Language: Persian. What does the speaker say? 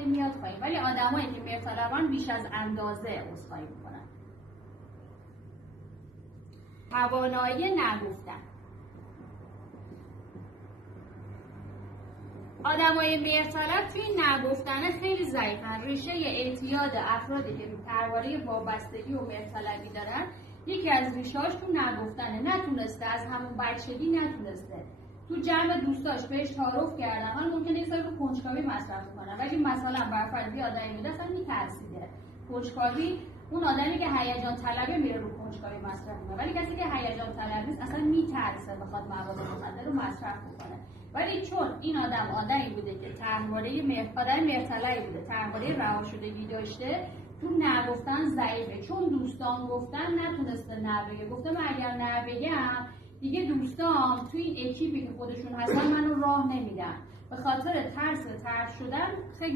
میاد پایین، ولی آدمایی که مرتلبن بیش از اندازه عذرخواهی میکنن. توانایی نگفتن. آدمای مرتلب توی نگفتن خیلی ضعیفن. ریشه اعتیاد افرادی که درباره وابستگی و مرتلبی دارن، یکی از ریشه‌هاش تو نگفتنه. نتونسته از همون بچگی نتونسته تو جمع دوستاش بهش تعارف کردن. حالا ممکنه یه سری کنجکاوی مصرف کنن، ولی مثلا برفرض یه آدمی بوده اصلا میترسیده. کنجکاوی اون آدمی که هیجان طلبه میره رو کنجکاوی مصرف کنه، ولی کسی که هیجان طلب نیست اصلا میترسه بخواد مواد مخدر رو مصرف کنه. ولی چون این آدمی بوده که درباره آدم مرتلبی بوده، درباره رهاشدگی داشته، تو نگفتن ضعیفه. چون دوستان گفتن نتونسته نبگه. گفته من اگر نبگم دیگه دوستان توی این اکیپی که خودشون هستن منو راه نمیدن. به خاطر ترس طرد شدن خیلی